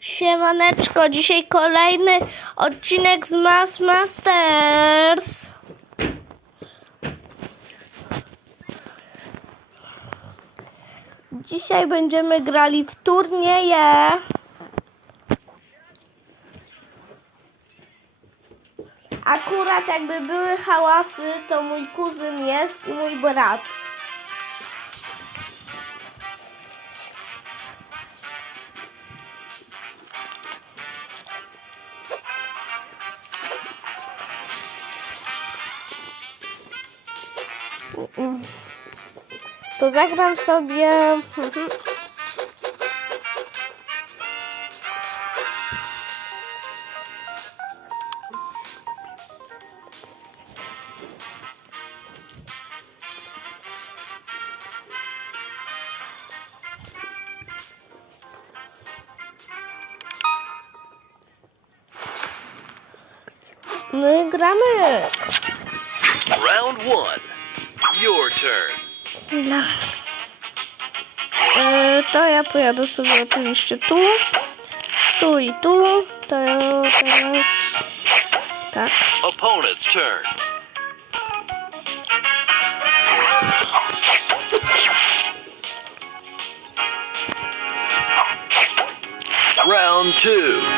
Siemaneczko, dzisiaj kolejny odcinek z Mass Masters. Dzisiaj będziemy grali w turnieje. Akurat jakby były hałasy, to mój kuzyn jest i mój brat. To zagram sobie. No i gramy. Round one. Your turn. No. E, to ja pojadę sobie oczywiście tu, tu i tu. To ja teraz... Tak. Opponent's turn. Round two.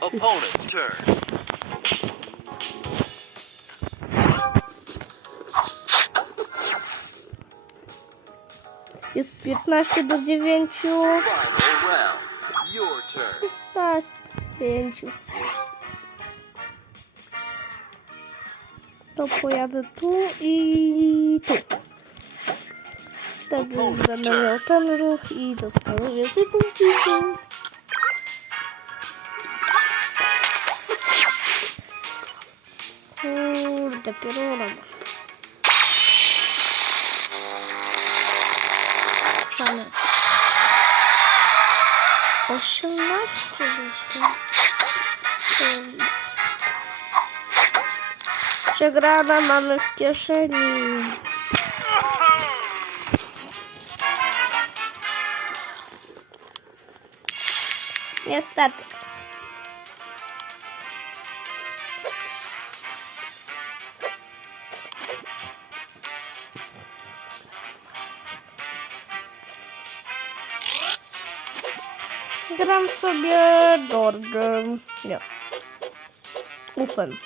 Opponent's turn. Jest 15 do 9. Final round. Your turn. 15 5. To pojadę tu i tu. Wtedy będę miał ten ruch i dostanę więcej punktów. Kurde, pioruna. Spanę. 18 jeszcze. Kurde. Przegrana mamy w kieszeni. Niestety. Gram sobie George'em. Nie. Ufem.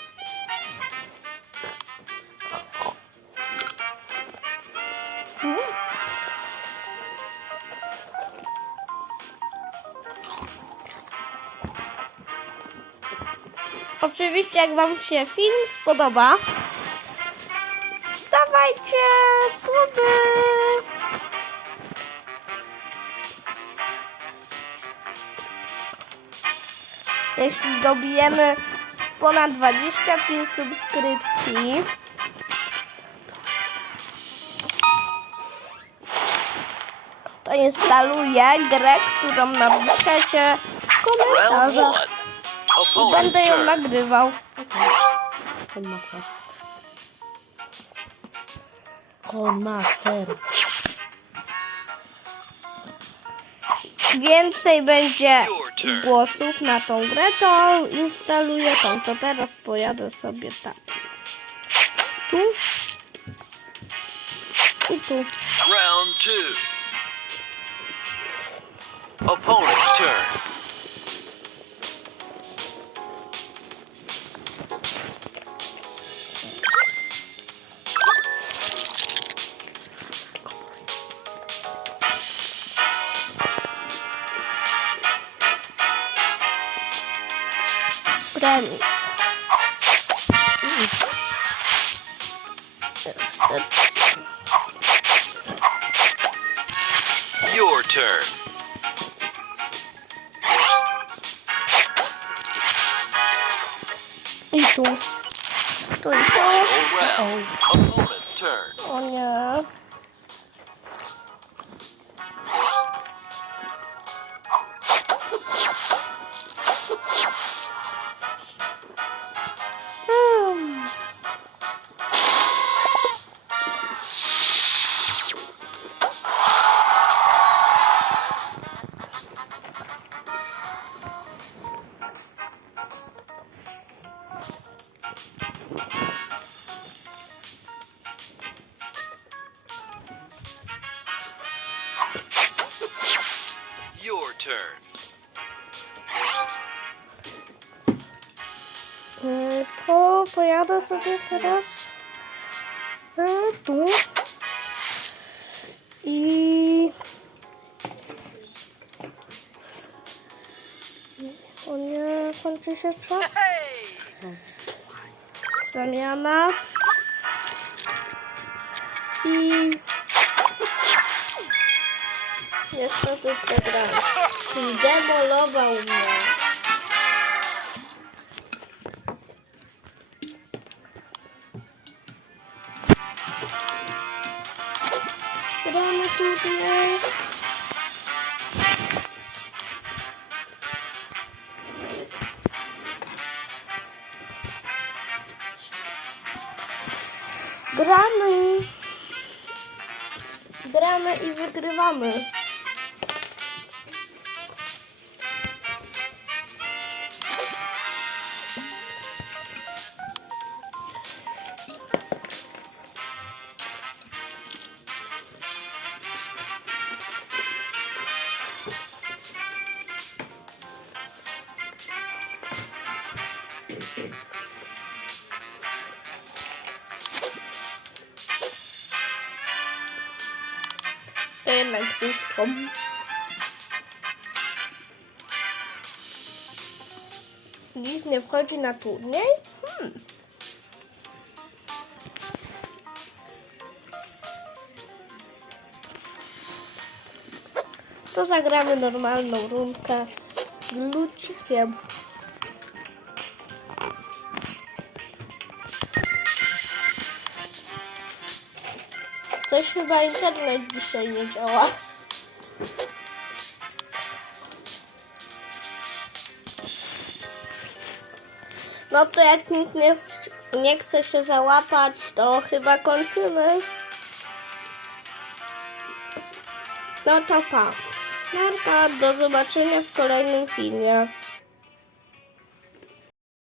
Oczywiście, jak Wam się film spodoba, dawajcie suby. Jeśli dobijemy ponad 25 subskrypcji, to instaluję grę, którą napiszecie w komentarzach. I będę ją nagrywał. Master. Więcej będzie głosów na tą grę, to instaluję tą. To teraz pojadę sobie tak. Tu. I tu. Round two. Opponent's turn. Remis. Niestety. Your turn. I tu. Tu i tu. Turn. E, To pojadę sobie teraz e, tu. I... O nie, kończy się czas. Zamiana. I... Niestety przegrałem. Zdemolował mnie. Gramy turniej. Gramy. Gramy i wygrywamy. To jednak wszystko. Nic nie wchodzi na turniej? Hmm. To zagramy normalną rundkę z ludzikiem. Coś chyba internet dzisiaj nie działa. No to jak nikt nie, nie chce się załapać, to chyba kończymy. No to pa. Narka, do zobaczenia w kolejnym filmie.